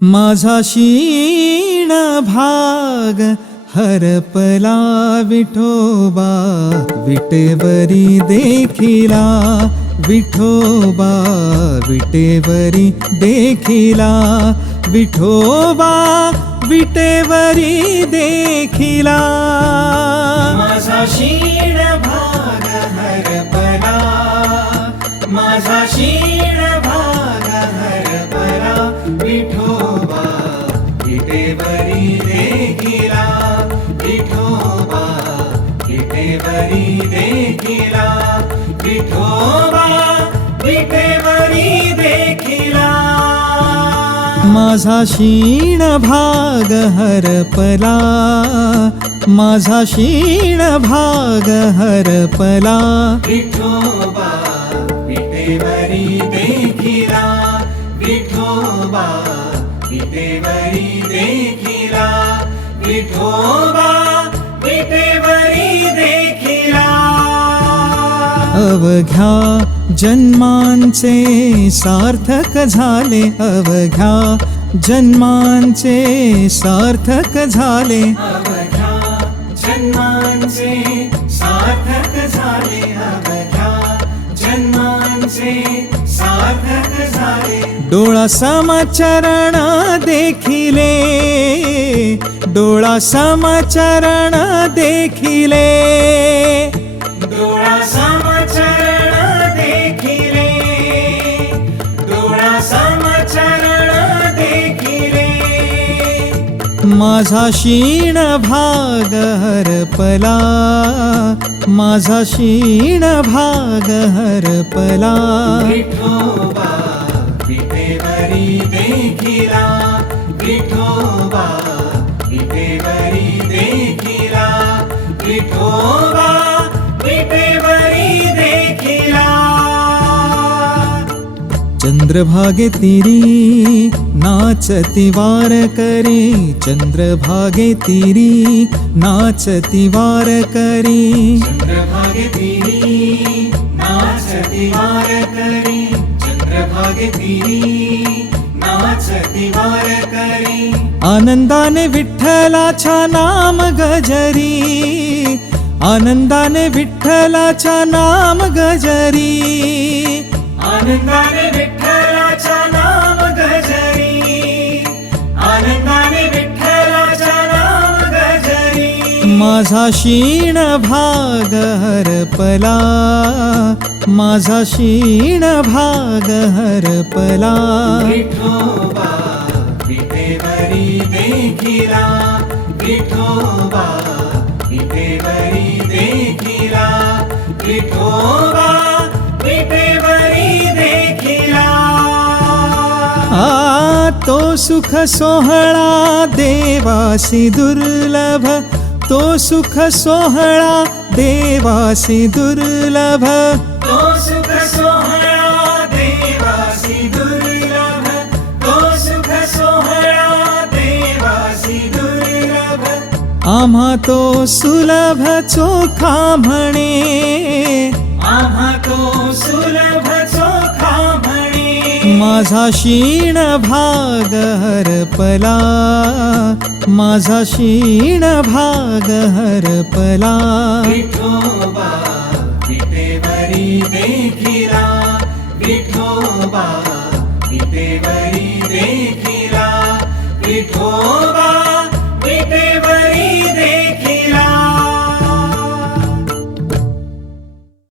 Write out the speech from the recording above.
माझा शीण भाग हरपला विठोबा विटेवरी देखिला विठोबा विटेवरी देखिला विठोबा विटेवरी देखिला. माझा शीण भाग विटेवरी देखिला विठोबा विटेवरी देखिला विठोबा विटेवरी देखिला. माझा शीण भाग हरपला माझा शीण भाग हरपला विठोबा विठोबा विटेवरी देखिला. अवघ्या जन्मांचे सार्थक झाले अवघ्या जन्मांचे सार्थक झाले. अवघ्या जन्मांचे सार्थक झाले जन्मांचे सार्थक झाले. डोळा समाचरण देखिले. डोळा समाचरण देखिले. डोळा समाचरण माझा शीण भाग हरपला माझा शीण भाग हरपला. चंद्रभागे तिरी नाचती वार करी चंद्रभागे तिरी नाचती वार करी. चंद्रभागे तिरी नाचती वार करी चंद्रभागे तिरी नाचती वार करी. आनंदाने विठ्ठलाच्या नाम गजरी आनंदाने विठ्ठलाच्या नाम गजरी. आनंदाने माझा शीण भाग हरपला माझा शीण भाग हरपला. विठोबा विटेवरी देखिला विठोबा विटेवरी देखिला विठोबा विटेवरी देखिला. आ तो सुख सोहळा देवासी दुर्लभ तो सुख सोहळा देवासी दुर्लभ. तो सुख सोहळा देवासी दुर्लभ. तो सुख सोहळा देवासी दुर्लभ. आम्हा तो सुलभ चोखा म्हणे माझा क्षीण भाग हरपला माझा क्षीण भाग हरपला. विठोबा देखिला विठोबा देखिला विठो